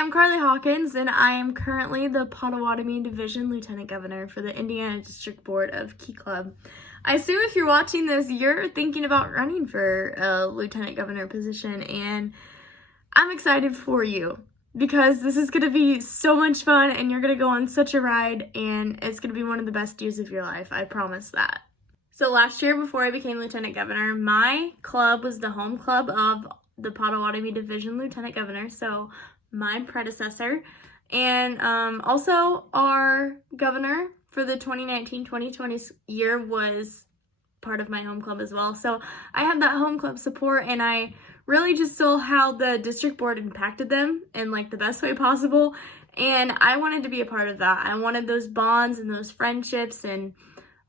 I'm Carly Hawkins, and I am currently the Potawatomi Division Lieutenant Governor for the Indiana District Board of Key Club. I assume if you're watching this, you're thinking about running for a Lieutenant Governor position, and I'm excited for you because this is going to be so much fun, and you're going to go on such a ride, and it's going to be one of the best years of your life. I promise that. So last year, before I became Lieutenant Governor, my club was the home club of the Potawatomi Division Lieutenant Governor, so my predecessor, and also our governor for the 2019-2020 year was part of my home club as well. So I had that home club support, and I really just saw how the district board impacted them in like the best way possible, and I wanted to be a part of that. I wanted those bonds and those friendships and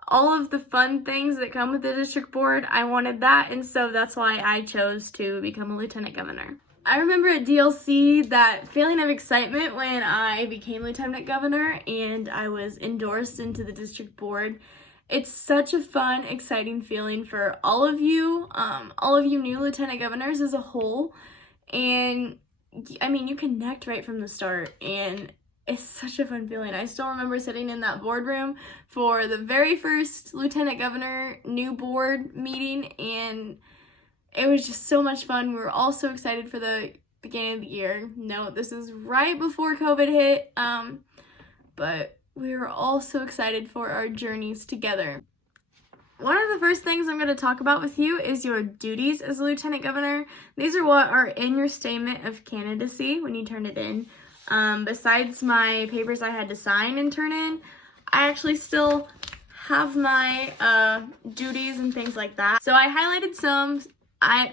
all of the fun things that come with the district board. I wanted that, and so that's why I chose to become a lieutenant governor. I remember at DLC that feeling of excitement when I became lieutenant governor and I was endorsed into the district board. It's such a fun, exciting feeling for all of you new lieutenant governors as a whole. And I mean, you connect right from the start, and it's such a fun feeling. I still remember sitting in that boardroom for the very first lieutenant governor new board meeting, and it was just so much fun. We were all so excited for the beginning of the year. No, this is right before COVID hit, but we were all so excited for our journeys together. One of the first things I'm going to talk about with you is your duties as a lieutenant governor. These are what are in your statement of candidacy when you turn it in. Besides my papers I had to sign and turn in, I actually still have my duties and things like that. So I highlighted some.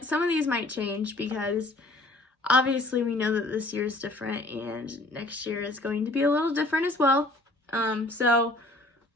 Some of these might change because obviously we know that this year is different and next year is going to be a little different as well. So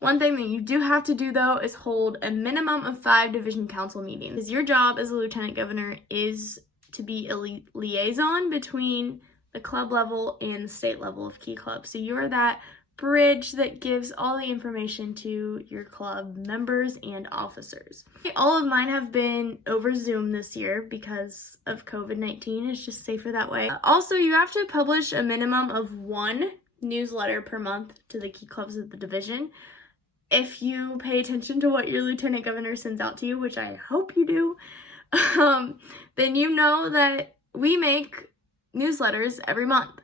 one thing that you do have to do though is hold a minimum of 5 division council meetings. Because your job as a lieutenant governor is to be a liaison between the club level and the state level of Key Club. So you're that bridge that gives all the information to your club members and officers. All of mine have been over Zoom this year because of COVID-19. It's just safer that way. Also, you have to publish a minimum of 1 newsletter per month to the key clubs of the division. If you pay attention to what your lieutenant governor sends out to you, which I hope you do, then you know that we make newsletters every month.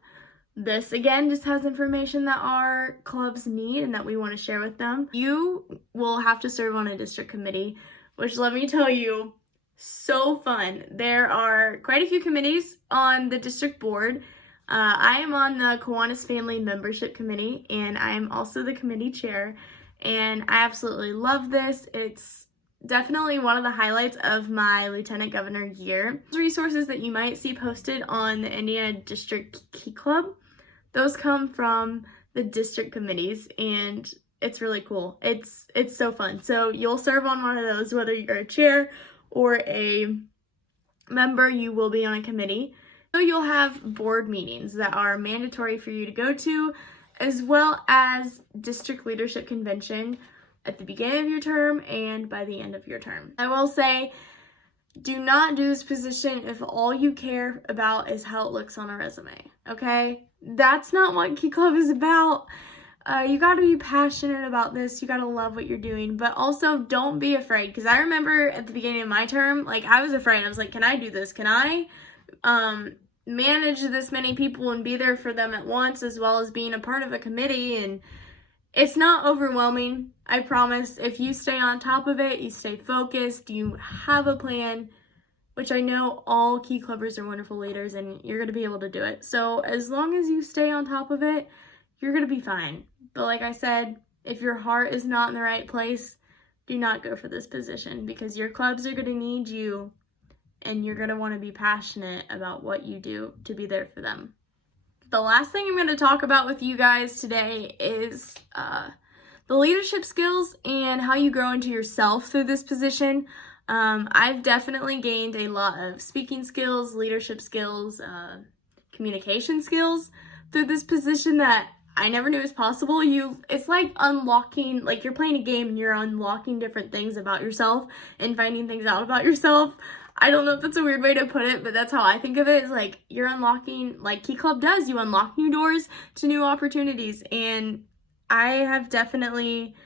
This, again, just has information that our clubs need and that we want to share with them. You will have to serve on a district committee, which, let me tell you, so fun. There are quite a few committees on the district board. I am on the Kiwanis Family Membership Committee, and I am also the committee chair, and I absolutely love this. It's definitely one of the highlights of my lieutenant governor year. Resources that you might see posted on the Indiana District Key Club, those come from the district committees, and it's really cool. It's so fun. So you'll serve on one of those, whether you're a chair or a member, you will be on a committee. So you'll have board meetings that are mandatory for you to go to, as well as district leadership convention at the beginning of your term and by the end of your term. I will say, do not do this position if all you care about is how it looks on a resume, okay? That's not what Key Club is about. You gotta be passionate about this. You gotta love what you're doing, but also don't be afraid. Because I remember at the beginning of my term, like, I was afraid. I was like, can I do this? Can I manage this many people and be there for them at once, as well as being a part of a committee? And it's not overwhelming, I promise. If you stay on top of it, you stay focused, you have a plan, which I know all Key Clubbers are wonderful leaders, and you're going to be able to do it. So as long as you stay on top of it, you're going to be fine. But like I said, if your heart is not in the right place, do not go for this position, because your clubs are going to need you, and you're going to want to be passionate about what you do to be there for them. The last thing I'm going to talk about with you guys today is the leadership skills and how you grow into yourself through this position. I've definitely gained a lot of speaking skills, leadership skills, communication skills through this position that I never knew was possible. It's like unlocking, like you're playing a game and you're unlocking different things about yourself and finding things out about yourself. I don't know if that's a weird way to put it, but that's how I think of it. Is like you're unlocking, like Key Club does, you unlock new doors to new opportunities. And I have definitely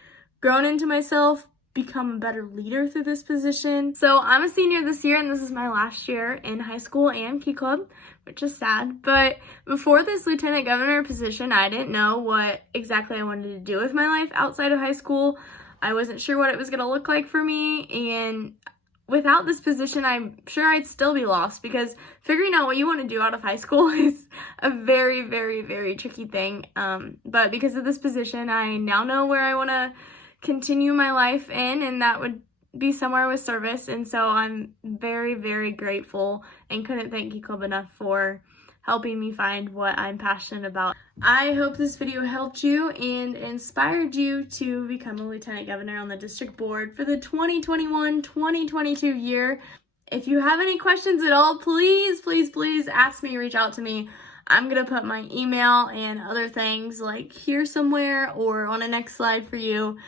grown into myself, become a better leader through this position. So I'm a senior this year, and this is my last year in high school and Key Club, which is sad. But before this lieutenant governor position, I didn't know what exactly I wanted to do with my life outside of high school. I wasn't sure what it was going to look like for me, and without this position, I'm sure I'd still be lost, because figuring out what you want to do out of high school is a very, very, very tricky thing. But because of this position, I now know where I want to continue my life in, and that would be somewhere with service. And so I'm very, very grateful and couldn't thank Key Club enough for helping me find what I'm passionate about. I hope this video helped you and inspired you to become a lieutenant governor on the district board for the 2021-2022 year. If you have any questions at all, please, please, please ask me, reach out to me. I'm going to put my email and other things like here somewhere or on a next slide for you.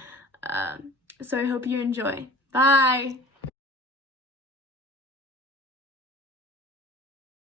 So I hope you enjoy. Bye!